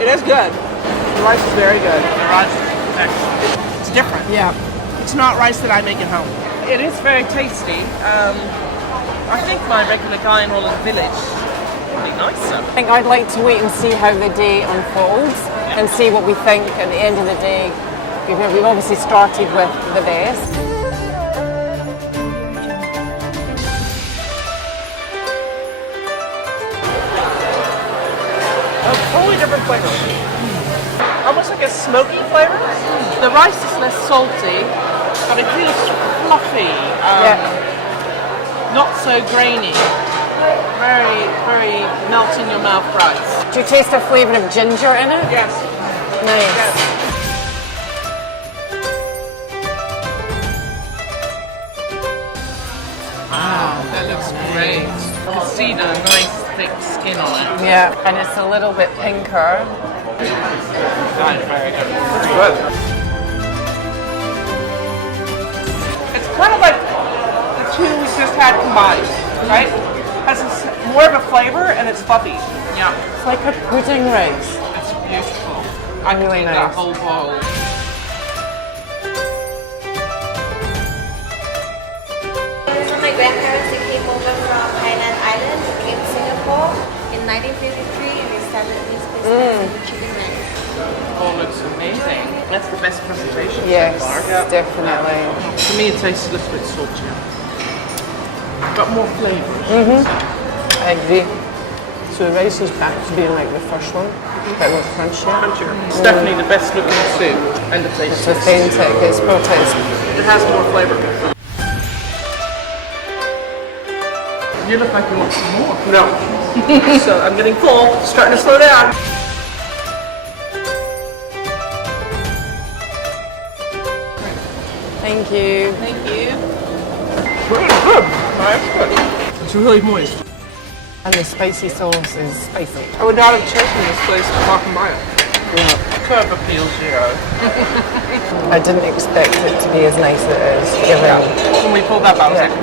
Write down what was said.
It is good. The rice is very good. The rice is excellent. It's different. Yeah. It's not rice that I make at home. It is very tasty. I think my regular guy in Holland Village is probably nicer. I think I'd like to wait and see how the day unfolds and see what we think at the end of the day. We've obviously started with the best. A totally different flavor. Almost like a smoky flavor. The rice is less salty, but it feels fluffy. Not so grainy. Very, very melt in your mouth rice. Do you taste a flavour of ginger in it? Yes. Nice. Yes. Wow, that looks great. You can see the nice thick skin on it. Yeah, and it's a little bit pinker. That is very good. It's good. It's kind of like the two we just had combined, right? Has more of a flavor and it's fluffy. Yeah, It's like a pudding rice. it's beautiful. I can Really eat that nice. whole bowl. So my grandparents, they came over from Hainan Island, they came to Singapore in 1953 and they started this business in chicken rice. Oh, looks amazing. That's the best presentation Yes, so far. definitely. To me, it tastes a little bit saltier. Got more flavor. I agree. So the rice is back to being like the first one, a bit more crunchier. Crunchier. It's definitely the best looking soup and the It's tastiest. authentic, it's protest. It has more flavor. You look like you want some more. No. So I'm getting full, starting to slow down. Thank you. Thank you. Really good. That's good. It's really moist. And the spicy sauce is spicy. I would not have chosen this place to walk by it. Curb appeal zero. I didn't expect it to be as nice as it is, given When we pulled up, I was like,